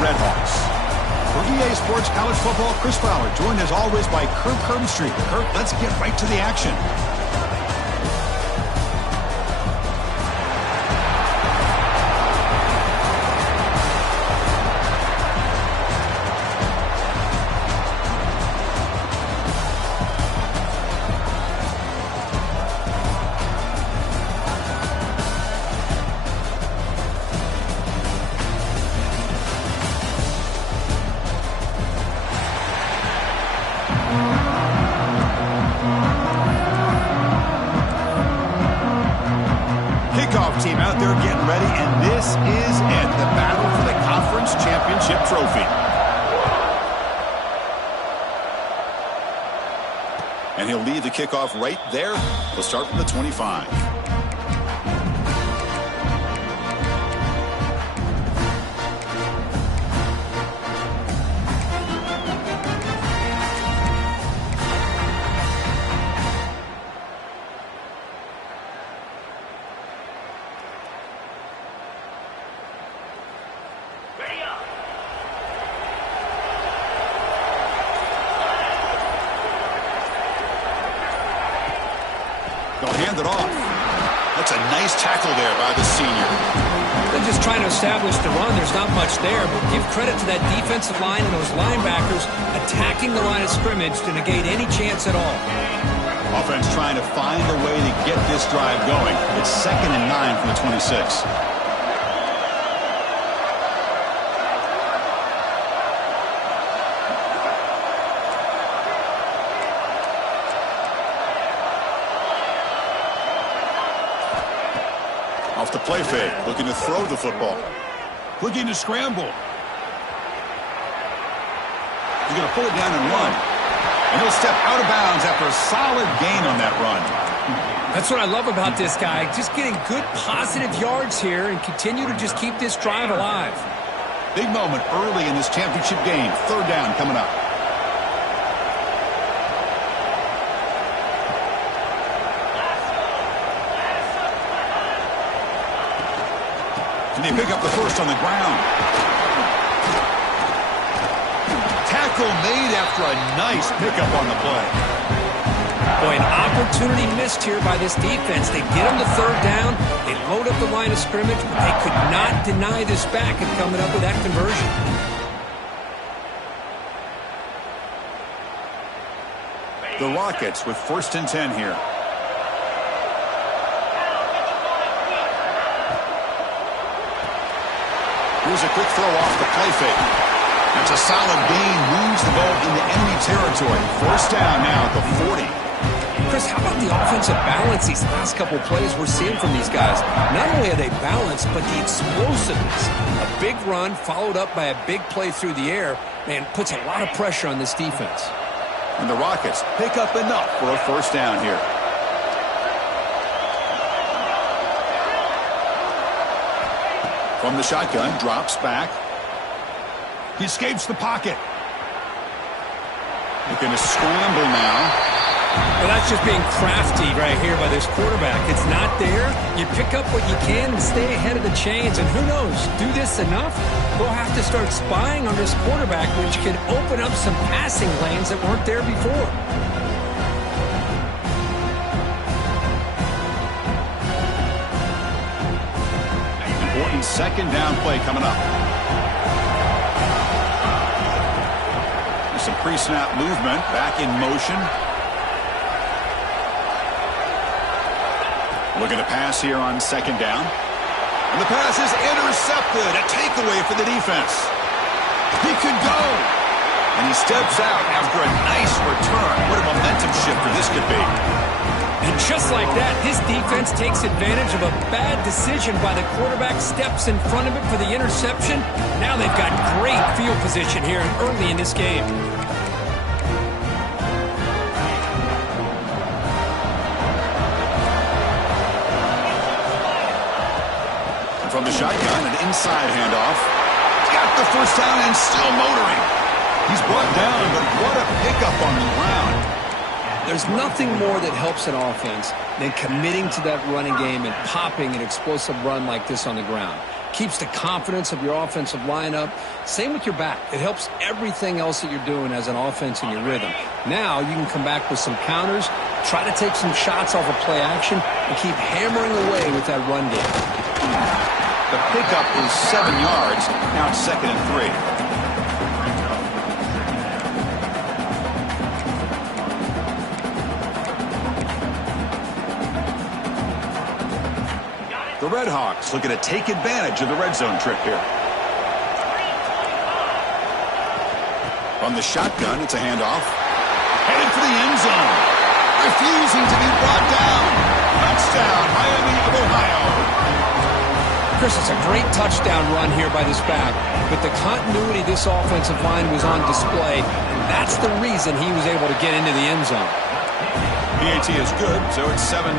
Redhawks. For EA Sports College Football, Chris Fowler, joined as always by Kurt Kirby. Kurt, let's get right to the action. Team out there getting ready, and this is it, the battle for the conference championship trophy. And he'll lead the kickoff right there. We'll start from the 25. They'll hand it off. That's a nice tackle there by the senior. They're just trying to establish the run. There's not much there, but give credit to that defensive line and those linebackers attacking the line of scrimmage to negate any chance at all. Offense trying to find a way to get this drive going. It's 2nd and 9 from the 26. Off the play fake, looking to throw the football. Looking to scramble. He's going to pull it down and run. And he'll step out of bounds after a solid gain on that run. That's what I love about this guy. Just getting good positive yards here and continue to just keep this drive alive. Big moment early in this championship game. 3rd down coming up. And they pick up the first on the ground. Tackle made after a nice pickup on the play. Boy, an opportunity missed here by this defense. They get them to 3rd down. They load up the line of scrimmage, but they could not deny this back and coming up with that conversion. The Rockets with 1st and 10 here. Here's a quick throw off the play fake. That's a solid gain. Moves the ball into enemy territory. 1st down now at the 40. Chris, how about the offensive balance these last couple plays we're seeing from these guys? Not only are they balanced, but the explosiveness. A big run followed up by a big play through the air, man, puts a lot of pressure on this defense. And the Rockets pick up enough for a 1st down here. From the shotgun, drops back. He escapes the pocket. Looking to scramble now. Well, that's just being crafty right here by this quarterback. It's not there. You pick up what you can and stay ahead of the chains. And who knows, do this enough, we'll have to start spying on this quarterback, which could open up some passing lanes that weren't there before. Important 2nd down play coming up. There's some pre-snap movement, back in motion. Looking to pass here on 2nd down. And the pass is intercepted. A takeaway for the defense. He could go. And he steps out after a nice return. What a momentum shifter this could be. And just like that, this defense takes advantage of a bad decision by the quarterback, steps in front of it for the interception. Now they've got great field position here early in this game. And from the shotgun, an inside handoff. He's got the 1st down and still motoring. He's brought down, but what a pickup on the ground. There's nothing more that helps an offense than committing to that running game and popping an explosive run like this on the ground. Keeps the confidence of your offensive line up. Same with your back. It helps everything else that you're doing as an offense in your rhythm. Now you can come back with some counters, try to take some shots off of play action, and keep hammering away with that run game. The pickup is 7 yards. Now it's 2nd and 3. The Red Hawks looking to take advantage of the red zone trip here. From the shotgun, it's a handoff. Headed for the end zone. Refusing to be brought down. Touchdown, Miami of Ohio. Chris, it's a great touchdown run here by this back. But the continuity this offensive line was on display. That's the reason he was able to get into the end zone. PAT is good, so it's 7-0.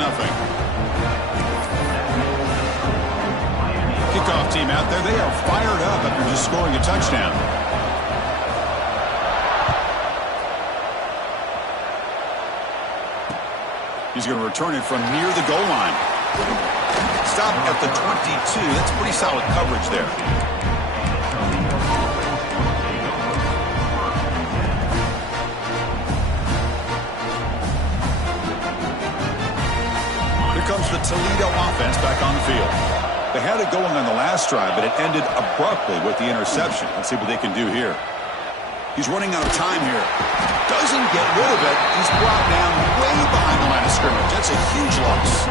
Kickoff team out there, they are fired up after just scoring a touchdown. He's going to return it from near the goal line. Stop at the 22. That's pretty solid coverage there. Here comes the Toledo offense back on the field. They had it going on the last drive, but it ended abruptly with the interception. Let's see what they can do here. He's running out of time here. Doesn't get rid of it. He's brought down way behind the line of scrimmage. That's a huge loss.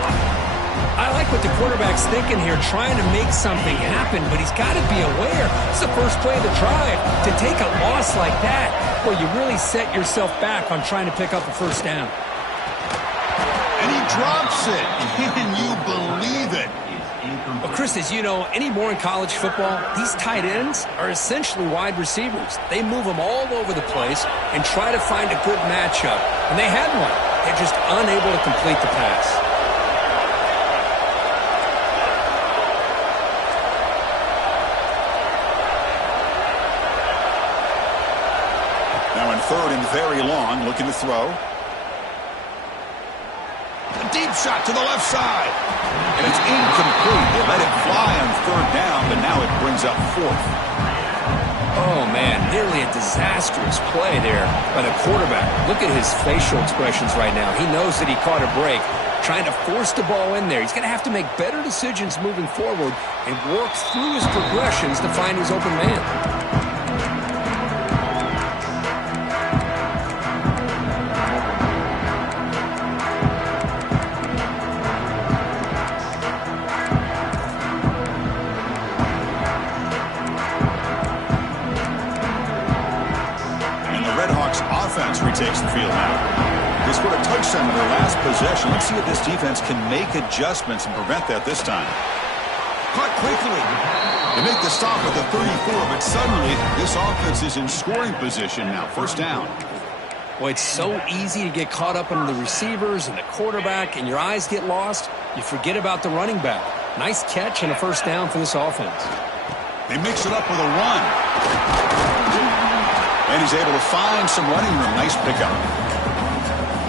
I like what the quarterback's thinking here, trying to make something happen, but he's got to be aware. It's the first play of the drive. To take a loss like that, well, you really set yourself back on trying to pick up a first down. And he drops it. Can you believe it? Well, Chris, as you know, anymore in college football, these tight ends are essentially wide receivers. They move them all over the place and try to find a good matchup. And they had one. They're just unable to complete the pass. Now in 3rd and very long, looking to throw. A deep shot to the left side. And it's incomplete. They let it fly on 3rd down, but now it brings up 4th. Oh, man, nearly a disastrous play there by the quarterback. Look at his facial expressions right now. He knows that he caught a break, trying to force the ball in there. He's going to have to make better decisions moving forward and work through his progressions to find his open man. Retakes the field now. They scored a touchdown in their last possession. Let's see if this defense can make adjustments and prevent that this time. Caught quickly. They make the stop at the 34, but suddenly this offense is in scoring position now. 1st down. Well, it's so easy to get caught up in the receivers and the quarterback, and your eyes get lost. You forget about the running back. Nice catch and a 1st down for this offense. They mix it up with a run. And he's able to find some running room. Nice pickup.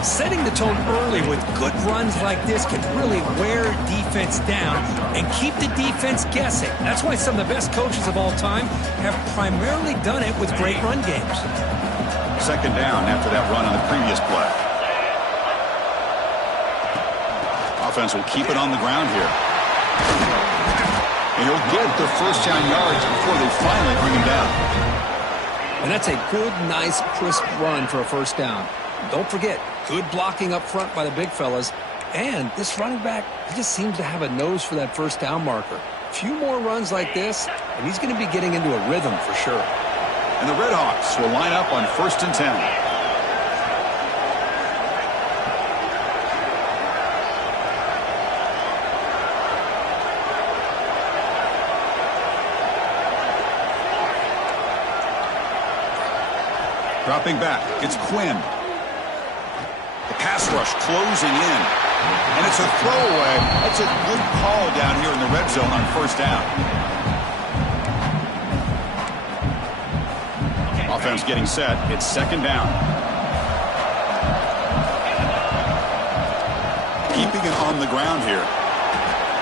Setting the tone early with good runs like this can really wear defense down and keep the defense guessing. That's why some of the best coaches of all time have primarily done it with great run games. 2nd down after that run on the previous play. Offense will keep it on the ground here. And he'll get the 1st down yards before they finally bring him down. And that's a good, nice, crisp run for a 1st down. Don't forget, good blocking up front by the big fellas. And this running back, he just seems to have a nose for that 1st down marker. A few more runs like this, and he's going to be getting into a rhythm for sure. And the Red Hawks will line up on 1st and 10. Dropping back, it's Quinn. The pass rush closing in. And it's a throwaway. That's a good call down here in the red zone on 1st down. Offense getting set. It's 2nd down. Keeping it on the ground here.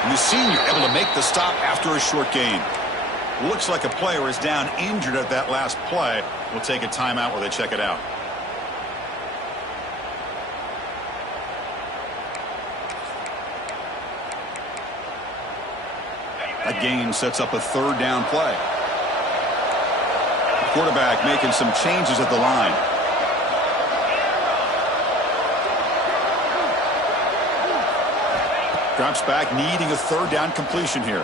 And the senior able to make the stop after a short gain. Looks like a player is down injured at that last play. We'll take a timeout while they check it out. That gain sets up a third down play. The quarterback making some changes at the line. Drops back, needing a third down completion here.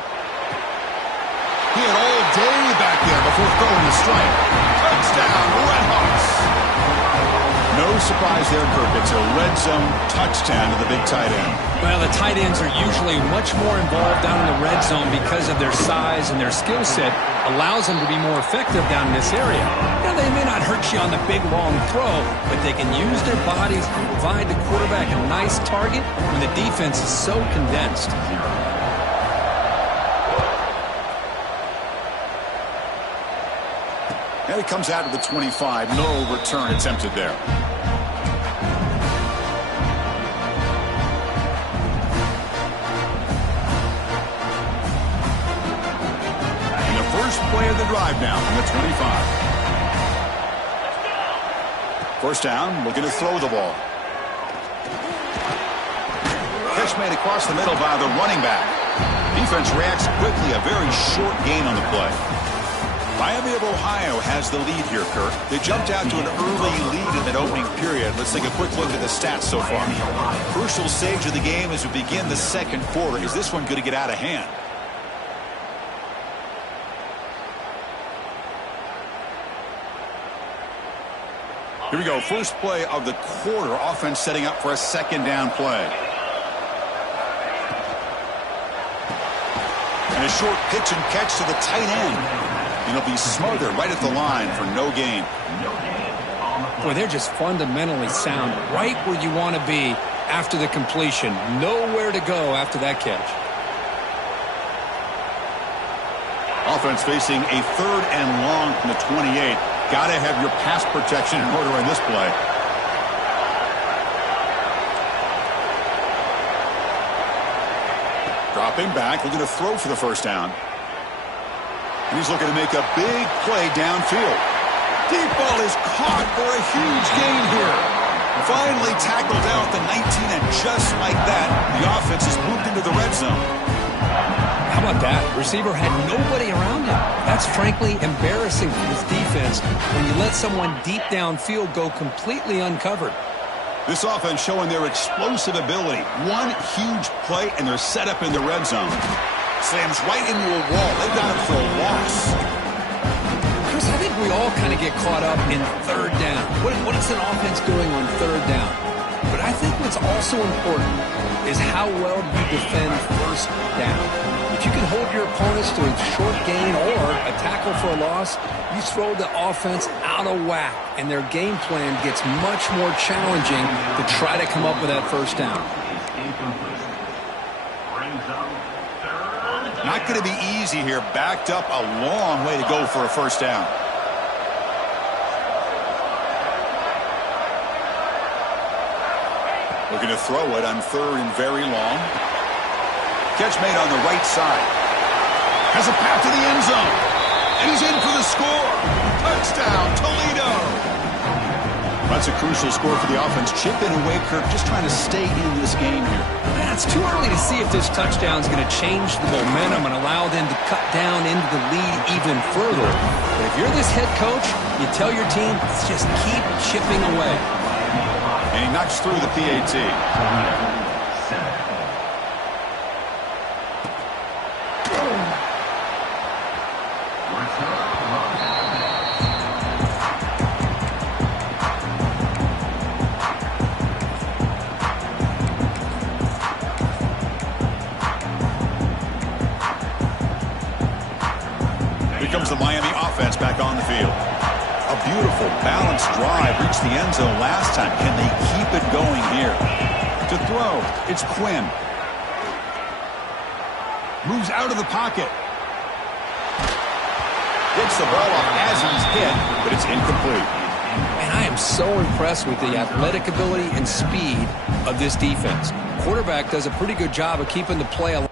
He had all day back there before throwing the strike. Touchdown, Redhawks. No surprise there, Kirk. It's a red zone touchdown to the big tight end. Well, the tight ends are usually much more involved down in the red zone because of their size and their skill set allows them to be more effective down in this area. Now, they may not hurt you on the big, long throw, but they can use their bodies to provide the quarterback a nice target when the defense is so condensed. And it comes out of the 25. No return attempted there. And the first play of the drive now from the 25. First down, looking to throw the ball. Catch made across the middle by the running back. Defense reacts quickly, a very short gain on the play. Miami of Ohio has the lead here, Kirk. They jumped out to an early lead in that opening period. Let's take a quick look at the stats so far. Crucial stage of the game as we begin the second quarter. Is this one going to get out of hand? Here we go. First play of the quarter. Offense setting up for a second down play. And a short pitch and catch to the tight end. And it'll be smothered right at the line for no gain. Boy, they're just fundamentally sound right where you want to be after the completion. Nowhere to go after that catch. Offense facing a third and long from the 28. Got to have your pass protection in order in this play. Dropping back, looking to throw for the first down. And he's looking to make a big play downfield. Deep ball is caught for a huge gain here. Finally tackled down at the 19, and just like that, the offense has moved into the red zone. How about that? Receiver had nobody around him. That's frankly embarrassing for this defense when you let someone deep downfield go completely uncovered. This offense showing their explosive ability. One huge play, and they're set up in the red zone. Slams right into a wall. They've got him for a loss. Chris, I think we all kind of get caught up in third down. What is an offense doing on third down? But I think what's also important is how well you defend first down. If you can hold your opponents to a short gain or a tackle for a loss, you throw the offense out of whack, and their game plan gets much more challenging to try to come up with that first down. Not going to be easy here. Backed up a long way to go for a first down. Looking to throw it on third and very long. Catch made on the right side. Has a path to the end zone. And he's in for the score. Touchdown, Toledo. That's a crucial score for the offense. Chipping away, Kirk, just trying to stay in this game here. It's too early to see if this touchdown is going to change the momentum and allow them to cut down into the lead even further. But if you're this head coach, you tell your team, just keep chipping away. And he knocks through the PAT. Comes the Miami offense back on the field. A beautiful, balanced drive reached the end zone last time. Can they keep it going here? To throw, it's Quinn. Moves out of the pocket. Gets the ball off as he's hit, but it's incomplete. And I am so impressed with the athletic ability and speed of this defense. Quarterback does a pretty good job of keeping the play alive.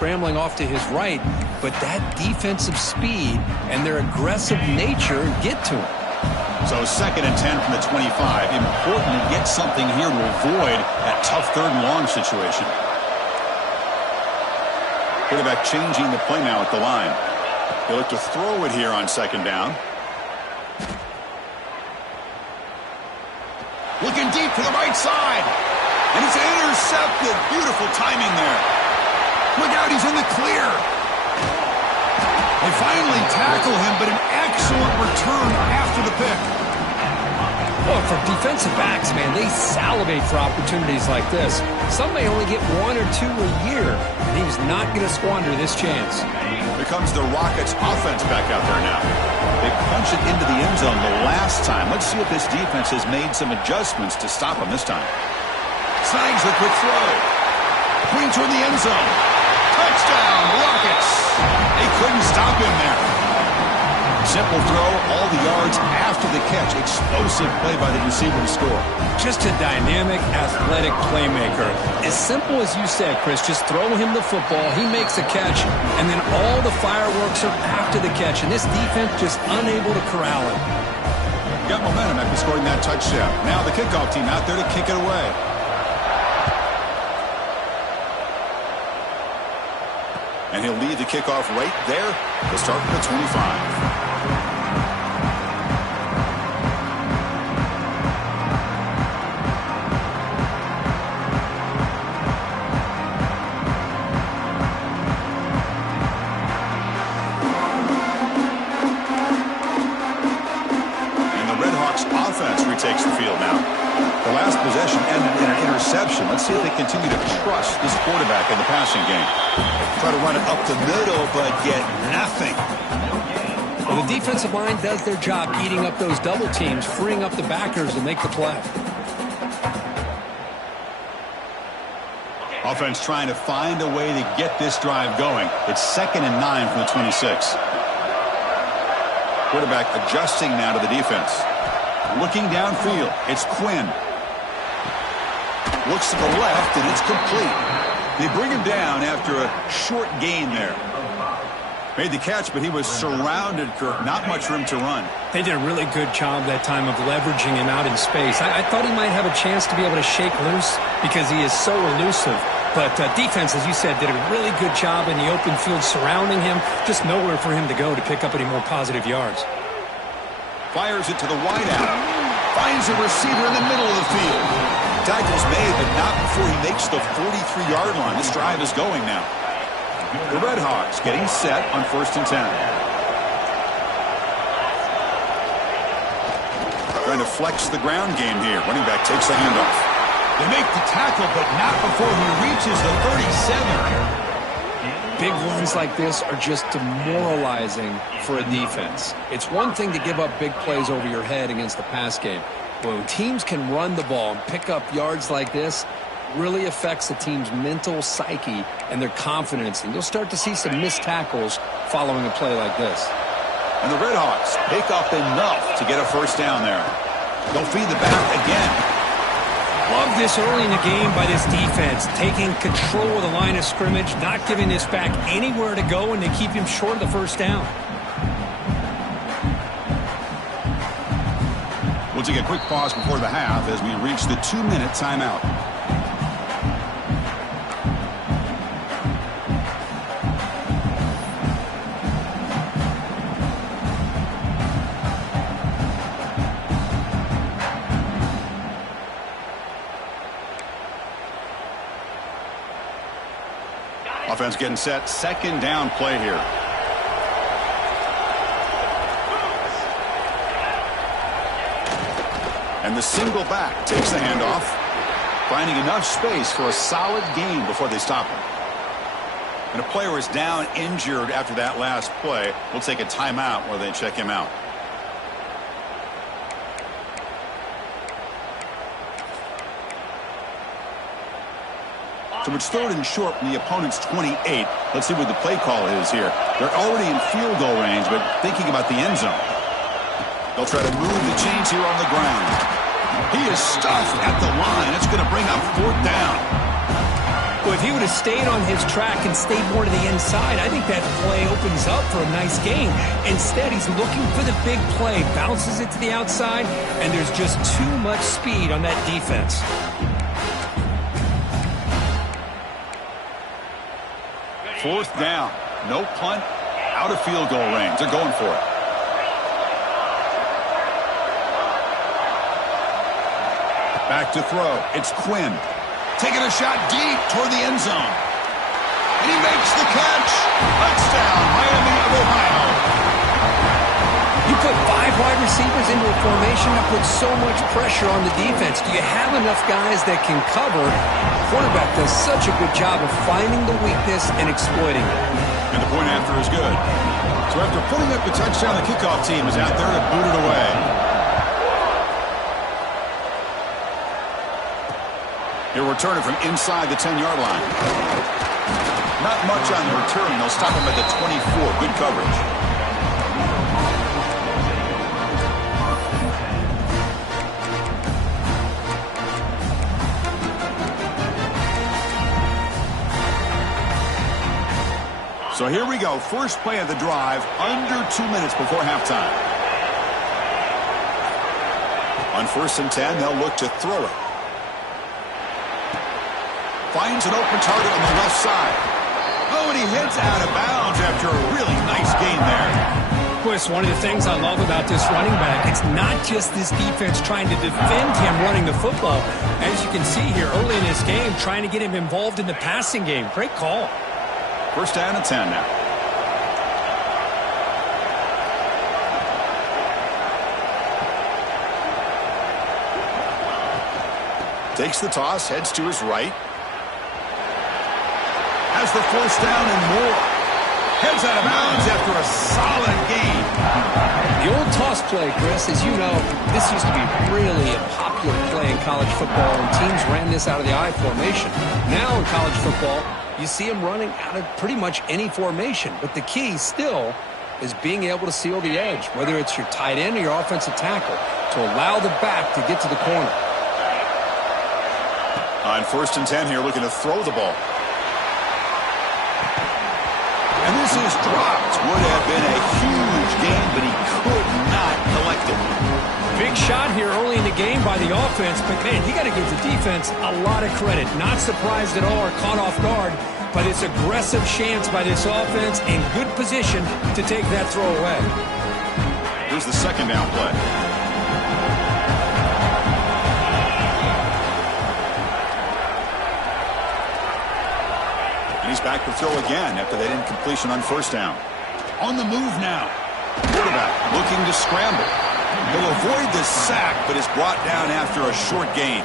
scrambling off to his right, but that defensive speed and their aggressive nature get to him. So 2nd and 10 from the 25. Important to get something here to avoid that tough 3rd and long situation. Quarterback changing the play now at the line. He'll look to throw it here on 2nd down. Looking deep to the right side. And it's intercepted. Beautiful timing there. Look out, he's in the clear. They finally tackle him, but an excellent return after the pick. Well, for defensive backs, man, they salivate for opportunities like this. Some may only get 1 or 2 a year, and he was not going to squander this chance. Here comes the Rockets offense back out there now. They punch it into the end zone the last time. Let's see if this defense has made some adjustments to stop him this time. Snags the quick throw. Clean toward the end zone. Touchdown, Rockets. They couldn't stop him there. Simple throw, all the yards after the catch. Explosive play by the receiver to score. Just a dynamic, athletic playmaker. As simple as you said, Chris, just throw him the football, he makes a catch, and then all the fireworks are after the catch, and this defense just unable to corral him. Got momentum after scoring that touchdown. Now the kickoff team out there to kick it away. And he'll lead the kickoff right there. He'll start from the 25. Takes the field now. The last possession ended in an interception. Let's see if they continue to trust this quarterback in the passing game. Try to run it up the middle, but get nothing. Well, the defensive line does their job eating up those double teams, freeing up the backers to make the play. Offense trying to find a way to get this drive going. It's 2nd and 9 from the 26. Quarterback adjusting now to the defense. Looking downfield, it's Quinn. Looks to the left, and it's complete. They bring him down after a short gain there. Made the catch, but he was surrounded, Kirk. Not much room to run. They did a really good job that time of leveraging him out in space. I thought he might have a chance to be able to shake loose because he is so elusive. But defense, as you said, did a really good job in the open field surrounding him. Just nowhere for him to go to pick up any more positive yards. Fires it to the wideout. Finds a receiver in the middle of the field. Tackle's made, but not before he makes the 43-yard line. This drive is going now. The Redhawks getting set on 1st and 10. Trying to flex the ground game here. Running back takes the handoff. They make the tackle, but not before he reaches the 37. Big runs like this are just demoralizing for a defense. It's one thing to give up big plays over your head against the pass game. But when teams can run the ball and pick up yards like this, really affects the team's mental psyche and their confidence. And you'll start to see some missed tackles following a play like this. And the Redhawks pick up enough to get a 1st down there. They'll feed the back again. Love this early in the game by this defense, taking control of the line of scrimmage, not giving this back anywhere to go, and they keep him short of the 1st down. We'll take a quick pause before the half as we reach the 2-minute timeout. Offense getting set. 2nd down play here. And the single back takes the handoff, finding enough space for a solid gain before they stop him. And a player is down injured after that last play. We'll take a timeout while they check him out. So it's 3rd and short from the opponent's 28. Let's see what the play call is here. They're already in field goal range, but thinking about the end zone. They'll try to move the chains here on the ground. He is stuffed at the line. It's going to bring up 4th down. Well, if he would have stayed on his track and stayed more to the inside, I think that play opens up for a nice gain. Instead, he's looking for the big play, bounces it to the outside, and there's just too much speed on that defense. Fourth down. No punt. Out of field goal range. They're going for it. Back to throw. It's Quinn. Taking a shot deep toward the end zone. And he makes the catch. Touchdown, Miami of Ohio. You put 5 wide receivers into a formation that puts so much pressure on the defense. Do you have enough guys that can cover? The quarterback does such a good job of finding the weakness and exploiting it. And the point after is good. So after putting up the touchdown, the kickoff team is out there to boot it away. He'll return it from inside the 10-yard line. Not much on the return. They'll stop him at the 24. Good coverage. So here we go. First play of the drive, under 2 minutes before halftime. On 1st and 10, they'll look to throw it. Finds an open target on the left side. Oh, and he heads out of bounds after a really nice gain there. Chris, one of the things I love about this running back, it's not just this defense trying to defend him running the football. As you can see here early in this game, trying to get him involved in the passing game. Great call. First down and 10 now. Takes the toss, heads to his right. Has the first down and more. Heads out of bounds after a solid gain. The old toss play, Chris, as you know, this used to be really a popular play in college football, and teams ran this out of the I formation. Now in college football, you see them running out of pretty much any formation, but the key still is being able to seal the edge, whether it's your tight end or your offensive tackle, to allow the back to get to the corner. On 1st and 10 here, looking to throw the ball. And this is dropped. Would have been a huge gain, but he could not collect it. Big shot here early in the game by the offense, but man, you got to give the defense a lot of credit. Not surprised at all or caught off guard by this aggressive stance by this offense, in good position to take that throw away. Here's the second down play. And he's back to throw again after that incompletion on 1st down. On the move now. Quarterback looking to scramble. He'll avoid the sack, but is brought down after a short gain.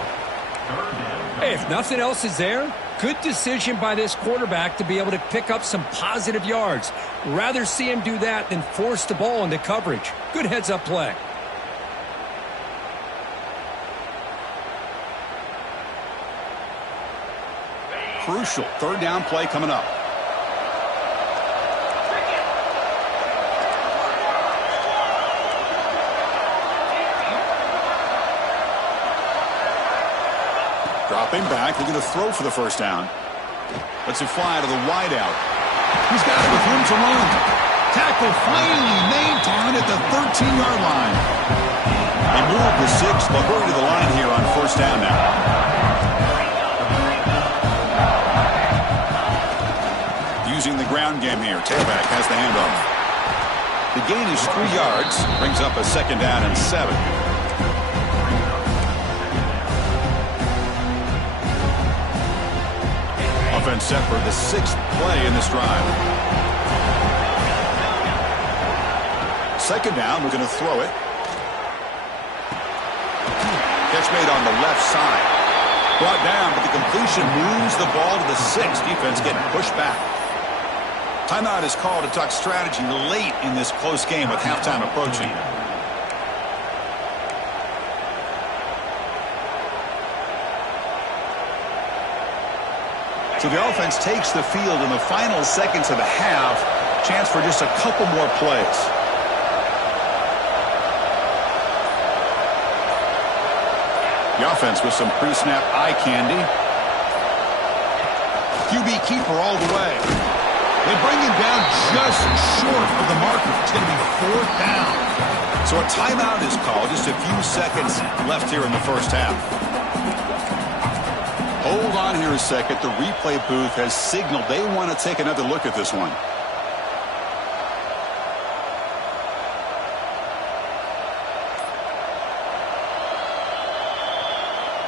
Hey, if nothing else is there, good decision by this quarterback to be able to pick up some positive yards. Rather see him do that than force the ball into coverage. Good heads-up play. Crucial 3rd down play coming up. Dropping back, looking to throw for the 1st down. Lets it fly to the wideout. He's got it with room to run. Tackle finally maintained at the 13-yard line. They move the 6. They'll hurry to the line here on 1st down now. Using the ground game here. Tailback has the handoff. The gain is 3 yards. Brings up a 2nd down and 7. Offense set for the 6th play in this drive. 2nd down, we're going to throw it. Catch made on the left side. Brought down, but the completion moves the ball to the 6. Defense getting pushed back. Timeout is called to talk strategy late in this close game with halftime approaching. So the offense takes the field in the final seconds of the half. Chance for just a couple more plays. The offense with some pre-snap eye candy. QB keeper all the way. They bring him down just short of the marker. It's going to be 4th down. So a timeout is called. Just a few seconds left here in the first half. Hold on here a second. The replay booth has signaled they want to take another look at this one.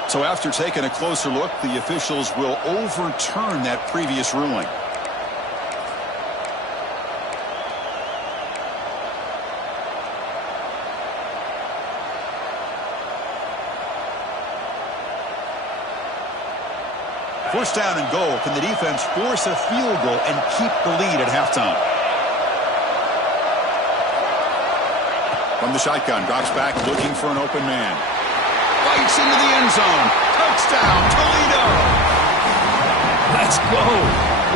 So after taking a closer look, the officials will overturn that previous ruling. First down and goal. Can the defense force a field goal and keep the lead at halftime? From the shotgun, drops back looking for an open man. Fights into the end zone. Touchdown, Toledo. Let's go.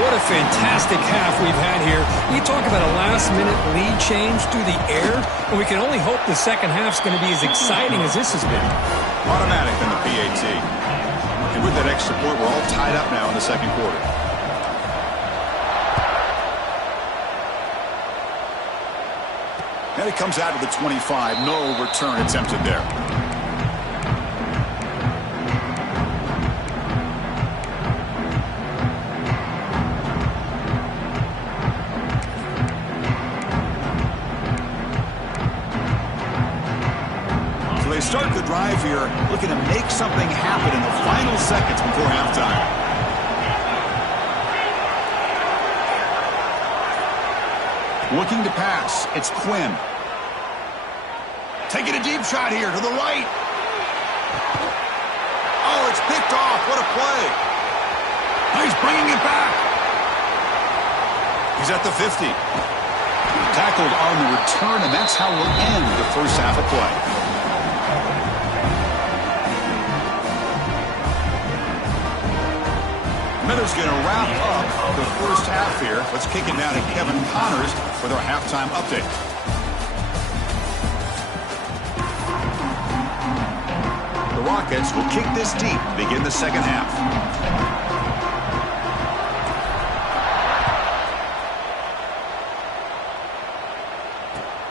What a fantastic half we've had here. We talk about a last-minute lead change through the air, and we can only hope the second half's going to be as exciting as this has been. Automatic on the PAT. And with that extra point, we're all tied up now in the second quarter. And it comes out to the 25. No return attempted there. Start the drive here, looking to make something happen in the final seconds before halftime. Looking to pass, it's Quinn. Taking a deep shot here to the right. Oh, it's picked off. What a play. Oh, he's bringing it back. He's at the 50. Tackled on the return, and that's how we'll end the first half of play. Miller's going to wrap up the first half here. Let's kick it down to Kevin Connors with our halftime update. The Rockets will kick this deep to begin the second half.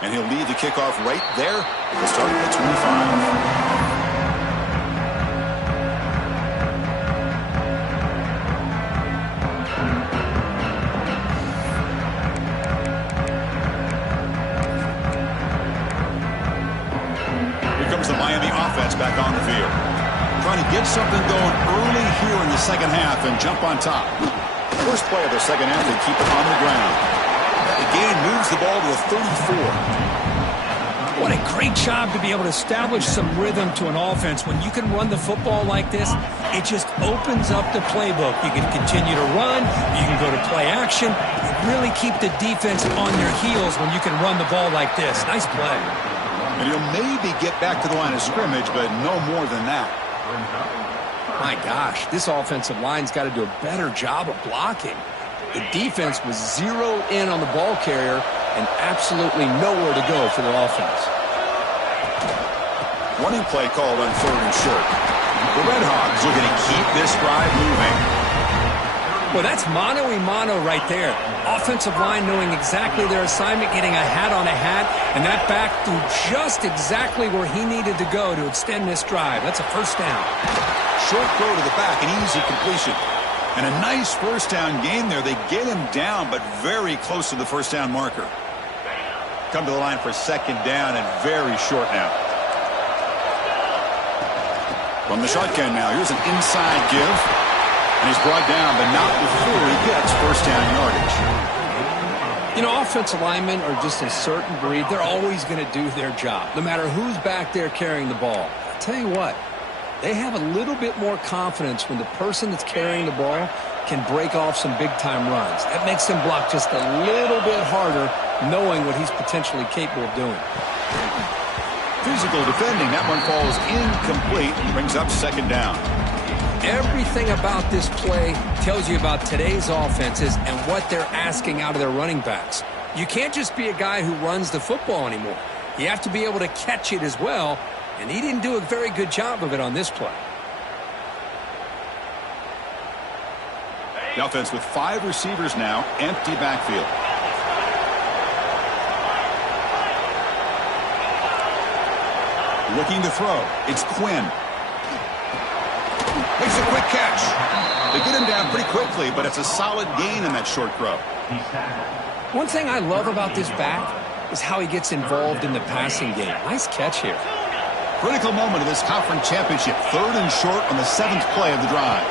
And he'll lead the kickoff right there. We'll start at the 25. Back on the field. Trying to get something going early here in the second half and jump on top. First play of the second half, they keep it on the ground. The game moves the ball to a 34. What a great job to be able to establish some rhythm to an offense. When you can run the football like this, it just opens up the playbook. You can continue to run. You can go to play action. You really keep the defense on your heels when you can run the ball like this. Nice play. And he'll maybe get back to the line of scrimmage, but no more than that. My gosh, this offensive line's got to do a better job of blocking. The defense was zeroed in on the ball carrier and absolutely nowhere to go for the offense. Running play called on 3rd and short. The Red Hawks looking to keep this drive moving. Well, that's mano-a-mano right there. Offensive line knowing exactly their assignment, getting a hat on a hat, and that back threw just exactly where he needed to go to extend this drive. That's a first down. Short throw to the back, an easy completion. And a nice first down gain there. They get him down, but very close to the first down marker. Come to the line for second down and very short now. From the shotgun now, here's an inside give. And he's brought down, but not before he gets first down yardage. You know, offensive linemen are just a certain breed. They're always going to do their job, no matter who's back there carrying the ball. I'll tell you what, they have a little bit more confidence when the person that's carrying the ball can break off some big-time runs. That makes them block just a little bit harder, knowing what he's potentially capable of doing. Physical defending. That one falls incomplete and brings up second down. Everything about this play tells you about today's offenses and what they're asking out of their running backs. You can't just be a guy who runs the football anymore. You have to be able to catch it as well, and he didn't do a very good job of it on this play. The offense with 5 receivers now, empty backfield. Looking to throw. It's Quinn. Makes a quick catch. They get him down pretty quickly, but it's a solid gain in that short throw. One thing I love about this back is how he gets involved in the passing game. Nice catch here. Critical moment of this conference championship. 3rd and short on the 7th play of the drive.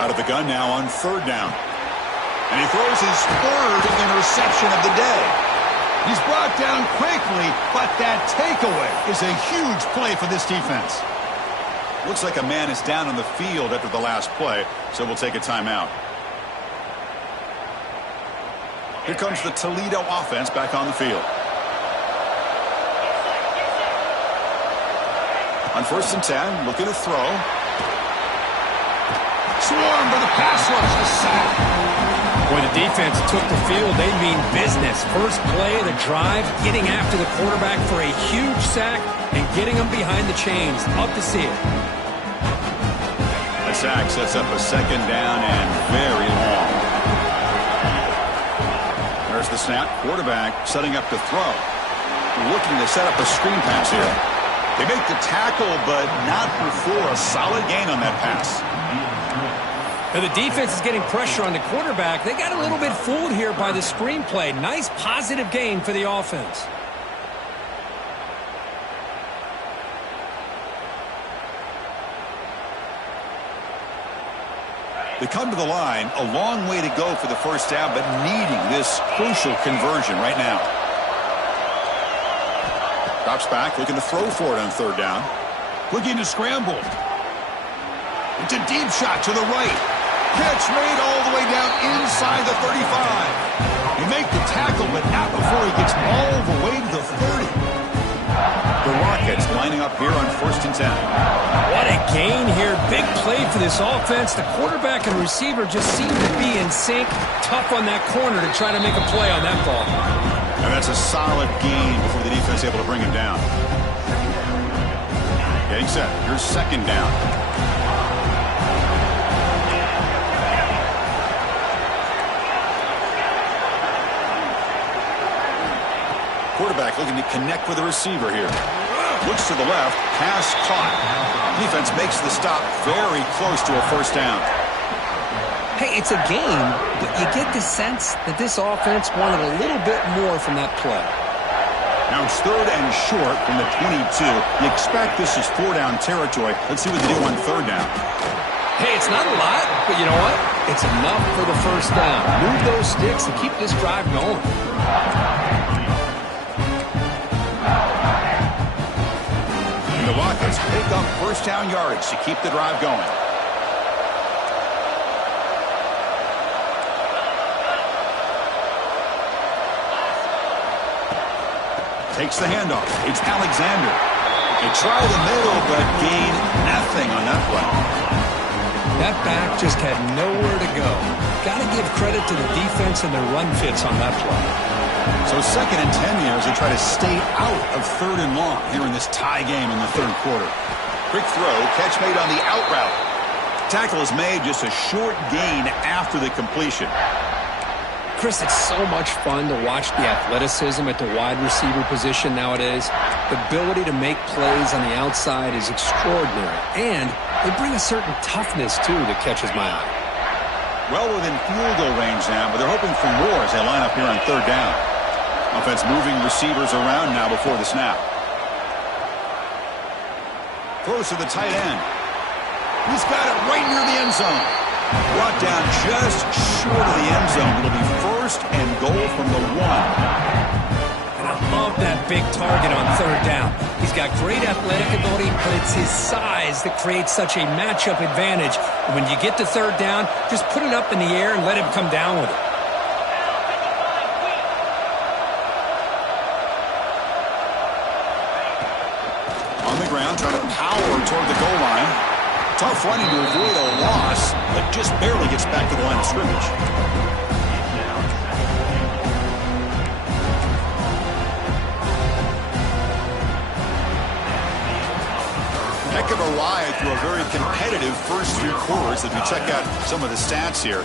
Out of the gun now on 3rd down. And he throws his 3rd interception of the day. He's brought down quickly, but that takeaway is a huge play for this defense. Looks like a man is down on the field after the last play, so we'll take a timeout. Here comes the Toledo offense back on the field. On 1st and 10, looking to throw. Swarm for the pass rush, the sack. Boy, the defense took the field. They mean business. First play of the drive, getting after the quarterback for a huge sack and getting him behind the chains. Love to see it. The sack sets up a 2nd down and very long. There's the snap. Quarterback setting up to throw. Looking to set up a screen pass here. They make the tackle, but not before a solid gain on that pass. Now the defense is getting pressure on the quarterback. They got a little bit fooled here by the screenplay. Nice positive gain for the offense. They come to the line, a long way to go for the 1st down, but needing this crucial conversion right now. Drops back, looking to throw for it on 3rd down. Looking to scramble. It's a deep shot to the right. Catch made all the way down inside the 35. He make the tackle, but not before he gets all the way to the 30. The Rockets lining up here on 1st and 10. What a gain here. Big play for this offense. The quarterback and receiver just seem to be in sync. Tough on that corner to try to make a play on that ball. And that's a solid gain before the defense able to bring him down. Getting set. Here's 2nd down. Quarterback looking to connect with the receiver here. Looks to the left. Pass caught. Defense makes the stop very close to a 1st down. Hey, it's a game, but you get the sense that this offense wanted a little bit more from that play. Now it's 3rd and short from the 22. You expect this is 4-down territory. Let's see what they do on 3rd down. Hey, it's not a lot, but you know what? It's enough for the 1st down. Move those sticks and keep this drive going. And the Rockets pick up 1st down yardage to keep the drive going. Takes the handoff. It's Alexander. They try the middle, but gain nothing on that play. That back just had nowhere to go. Got to give credit to the defense and their run fits on that play. So 2nd and 10 here as they try to stay out of 3rd and long here in this tie game in the 3rd quarter. Quick throw, catch made on the out route. Tackle is made, just a short gain after the completion. Chris, it's so much fun to watch the athleticism at the wide receiver position nowadays. The ability to make plays on the outside is extraordinary. And they bring a certain toughness, too, that catches my eye. Well within field goal range now, but they're hoping for more as they line up here on 3rd down. Offense moving receivers around now before the snap. Close to the tight end. He's got it right near the end zone. Brought down just short of the end zone. It'll be 1st and goal from the 1. And I love that big target on 3rd down. He's got great athletic ability, but it's his size that creates such a matchup advantage. And when you get to 3rd down, just put it up in the air and let him come down with it. On the ground, trying to power toward the goal line. Tough running to avoid a loss, but just barely gets back to the line of scrimmage. Heck of a ride through a very competitive first 3 quarters as we check out some of the stats here.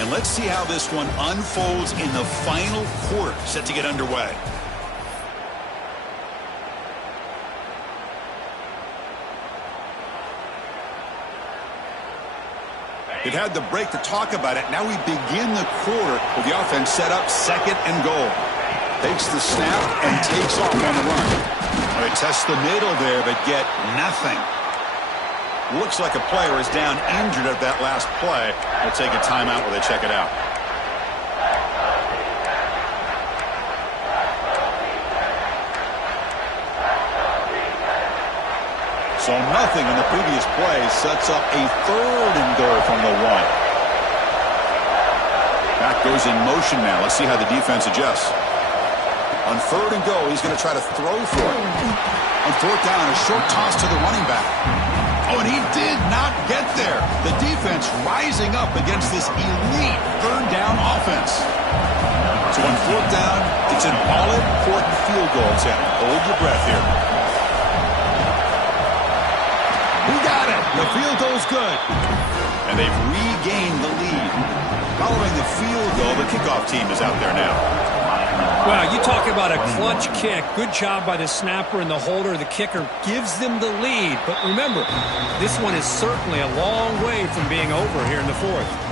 And let's see how this one unfolds in the final quarter, set to get underway. They've had the break to talk about it. Now we begin the quarter with the offense set up 2nd and goal. Takes the snap and takes off on the run. They test the middle there, but get nothing. Looks like a player is down injured at that last play. They'll take a timeout while they check it out. So nothing in the previous play sets up a 3rd and goal from the 1. Back goes in motion now. Let's see how the defense adjusts. On 3rd and goal, he's going to try to throw for it. On 4th down, a short toss to the running back. Oh, and he did not get there. The defense rising up against this elite 3rd down offense. So on 4th down, it's an all-important field goal attempt. Hold your breath here. He got it. The field goal's good. And they've regained the lead. Following the field goal, the kickoff team is out there now. Wow, you talk about a clutch kick. Good job by the snapper and the holder. The kicker gives them the lead. But remember, this one is certainly a long way from being over here in the 4th.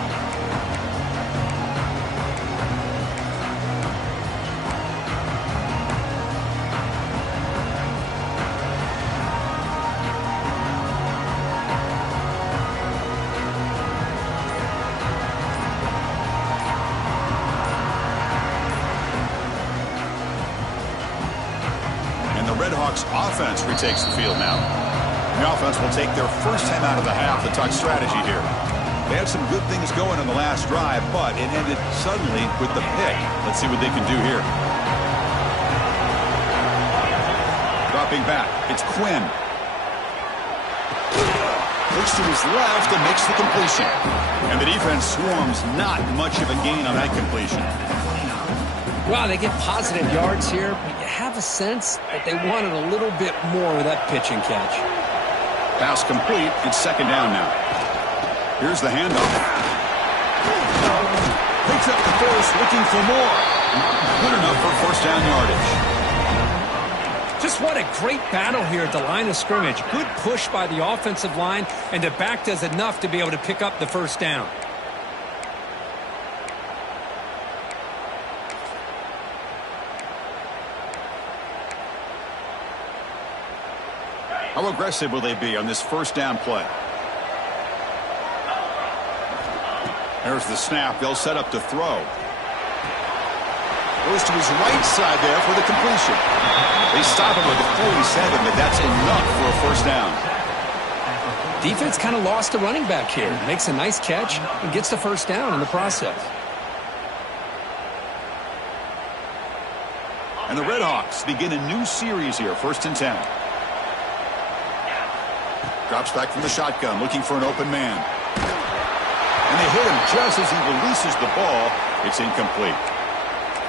Offense retakes the field now. The offense will take their first time out of the half to talk strategy here. They had some good things going on the last drive, but it ended suddenly with the pick. Let's see what they can do here. Dropping back, it's Quinn. Looks to his left and makes the completion. And the defense swarms not much of a gain on that completion. Wow, they get positive yards here, but you have a sense that they wanted a little bit more with that pitch and catch. Pass complete. It's 2nd down now. Here's the handoff. Picks up the first, looking for more. Good enough for 1st down yardage. Just what a great battle here at the line of scrimmage. Good push by the offensive line, and the back does enough to be able to pick up the 1st down. How aggressive will they be on this 1st down play? There's the snap. They'll set up to throw. Goes to his right side there for the completion. They stop him with the 47, but that's enough for a 1st down. Defense kind of lost the running back here. Makes a nice catch and gets the 1st down in the process. And the Redhawks begin a new series here, 1st and 10. Drops back from the shotgun, looking for an open man. And they hit him just as he releases the ball. It's incomplete.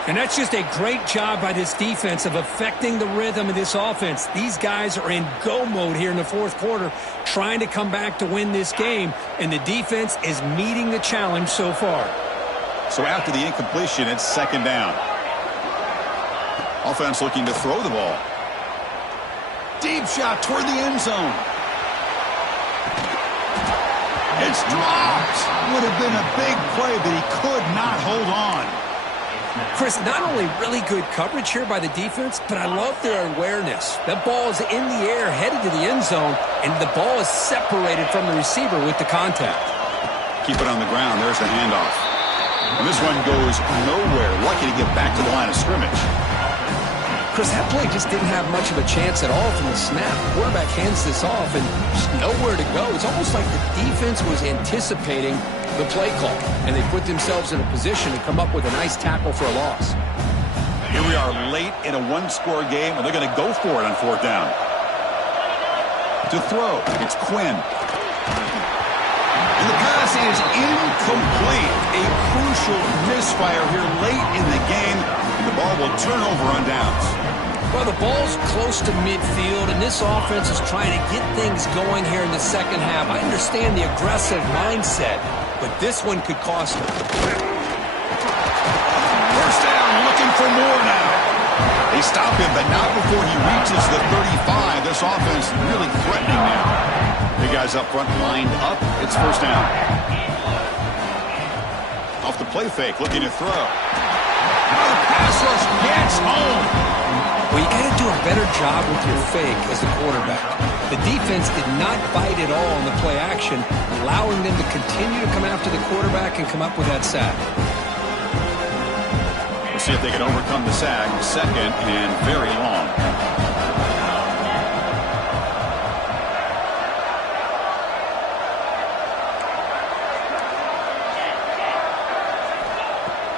And that's just a great job by this defense of affecting the rhythm of this offense. These guys are in go mode here in the 4th quarter, trying to come back to win this game, and the defense is meeting the challenge so far. So after the incompletion, it's 2nd down. Offense looking to throw the ball. Deep shot toward the end zone. It's dropped. Would have been a big play, but he could not hold on. Chris, not only really good coverage here by the defense, but I love their awareness. That ball is in the air, headed to the end zone, and the ball is separated from the receiver with the contact. Keep it on the ground. There's the handoff. And this one goes nowhere. Lucky to get back to the line of scrimmage. Chris, that play just didn't have much of a chance at all from the snap. The quarterback hands this off and just nowhere to go. It's almost like the defense was anticipating the play call, and they put themselves in a position to come up with a nice tackle for a loss. Here we are late in a one-score game, and they're going to go for it on 4th down. To throw, it's Quinn. And the pass is incomplete. A crucial misfire here late in the game, and the ball will turn over on downs. Well, the ball's close to midfield, and this offense is trying to get things going here in the second half. I understand the aggressive mindset, but this one could cost them. First down, looking for more now. They stop him, but not before he reaches the 35. This offense really threatening now. Big guys up front lined up. It's first down. Off the play fake, looking to throw. Now the pass rush gets home. Well, you got to do a better job with your fake as a quarterback. The defense did not bite at all on the play action, allowing them to continue to come after the quarterback and come up with that sack. We'll see if they can overcome the sack. Second and very long.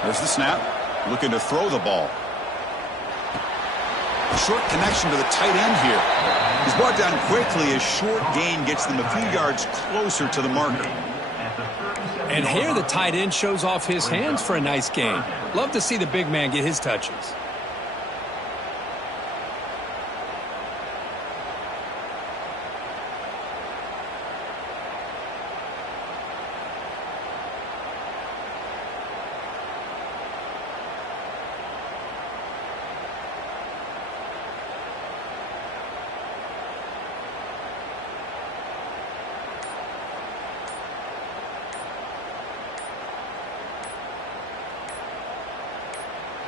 There's the snap. Looking to throw the ball. A short connection to the tight end here. He's brought down quickly. A short gain gets them a few yards closer to the marker. And here the tight end shows off his hands for a nice gain. Love to see the big man get his touches.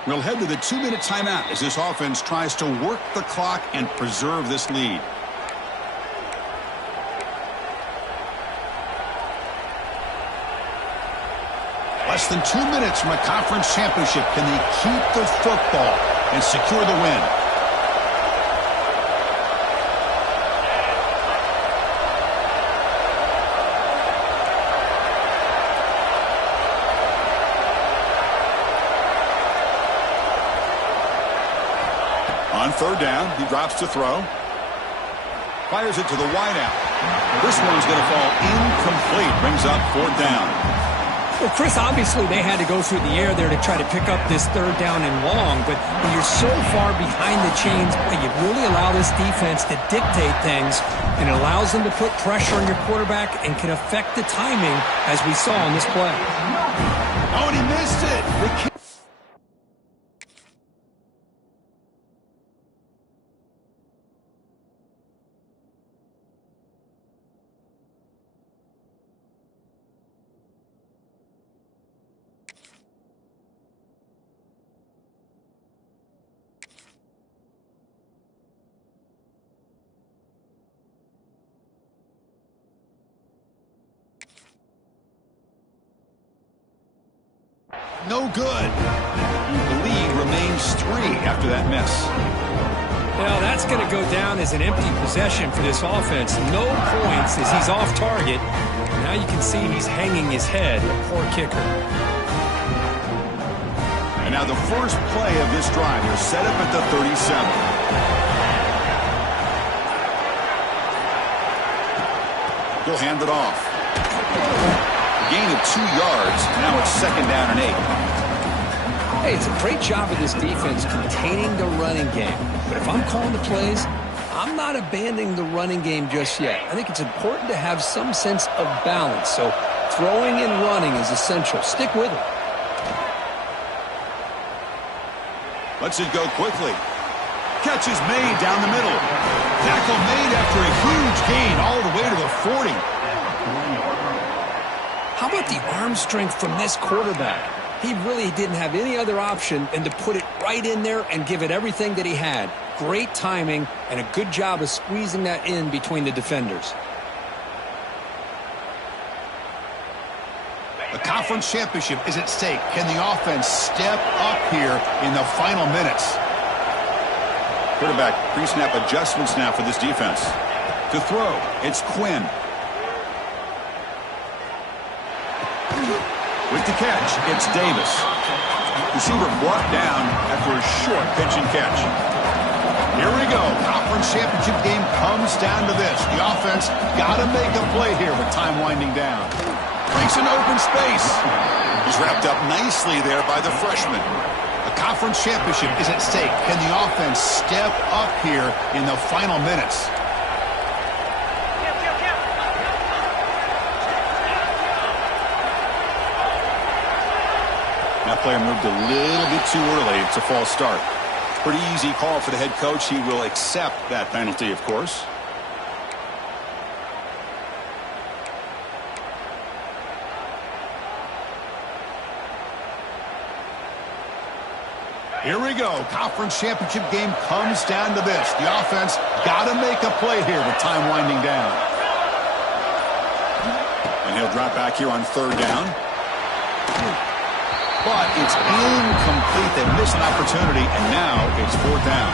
We'll head to the 2-minute timeout as this offense tries to work the clock and preserve this lead. Less than 2 minutes from a conference championship. Can they keep the football and secure the win? On third down, he drops to throw. Fires it to the wideout. This one's going to fall incomplete. Brings up fourth down. Well, Chris, obviously they had to go through the air there to try to pick up this third down and long, but when you're so far behind the chains, you really allow this defense to dictate things, and it allows them to put pressure on your quarterback and can affect the timing, as we saw on this play. Oh, and he missed it. No good. The lead remains 3 after that miss. Well, that's going to go down as an empty possession for this offense. No points as he's off target. Now you can see he's hanging his head. A poor kicker. And now the first play of this drive. They're set up at the 37. He'll hand it off. Gain of 2 yards. Now it's second down and 8. Hey, it's a great job of this defense containing the running game. But if I'm calling the plays, I'm not abandoning the running game just yet. I think it's important to have some sense of balance. So throwing and running is essential. Stick with it. Lets it go quickly. Catch is made down the middle. Tackle made after a huge gain all the way to the 40. How about the arm strength from this quarterback? He really didn't have any other option than to put it right in there and give it everything that he had. Great timing and a good job of squeezing that in between the defenders. The conference championship is at stake. Can the offense step up here in the final minutes? Quarterback pre-snap adjustments now for this defense. To throw, it's Quinn. With the catch, it's Davis. Receiver brought down after a short pitch and catch. Here we go. Conference championship game comes down to this. The offense got to make a play here with time winding down. Breaks an open space. He's wrapped up nicely there by the freshman. A Conference championship is at stake. Can the offense step up here in the final minutes? That player moved a little bit too early. It's a false start. Pretty easy call for the head coach. He will accept that penalty, of course. Here we go. Conference championship game comes down to this. The offense got to make a play here with time winding down. And he'll drop back here on 3rd down. But it's incomplete. They miss an opportunity, and now it's 4th down.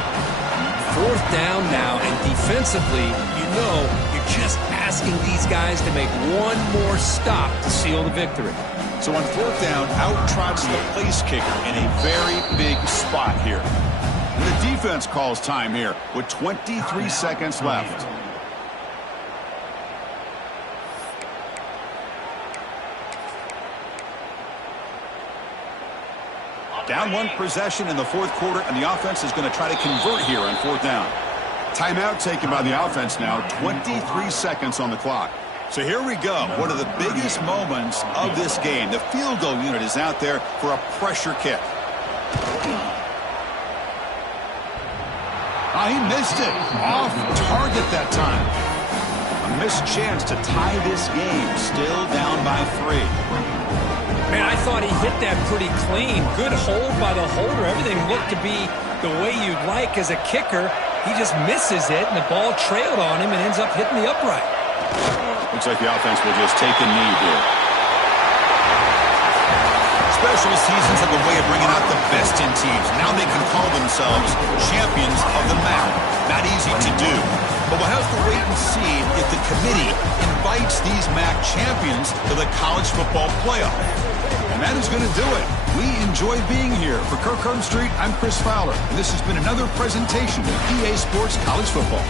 4th down now, and defensively, you're just asking these guys to make one more stop to seal the victory. So on 4th down, out trots the place kicker in a very big spot here. The defense calls time here with 23 seconds left. Down 1 possession in the 4th quarter, and the offense is going to try to convert here on 4th down. Timeout taken by the offense now, 23 seconds on the clock. So here we go, one of the biggest moments of this game. The field goal unit is out there for a pressure kick. He missed it. Off target that time. A missed chance to tie this game. Still down by 3. Man, I thought he hit that pretty clean. Good hold by the holder. Everything looked to be the way you'd like as a kicker. He just misses it, and the ball trailed on him and ends up hitting the upright. Looks like the offense will just take a knee here. Special seasons have a way of bringing out the best in teams. Now they can call themselves champions of the MAC. Not easy to do. But we'll have to wait and see if the committee invites these MAC champions to the college football playoff. And that is going to do it. We enjoy being here. For Kirk Street, I'm Chris Fowler. And this has been another presentation of EA Sports College Football.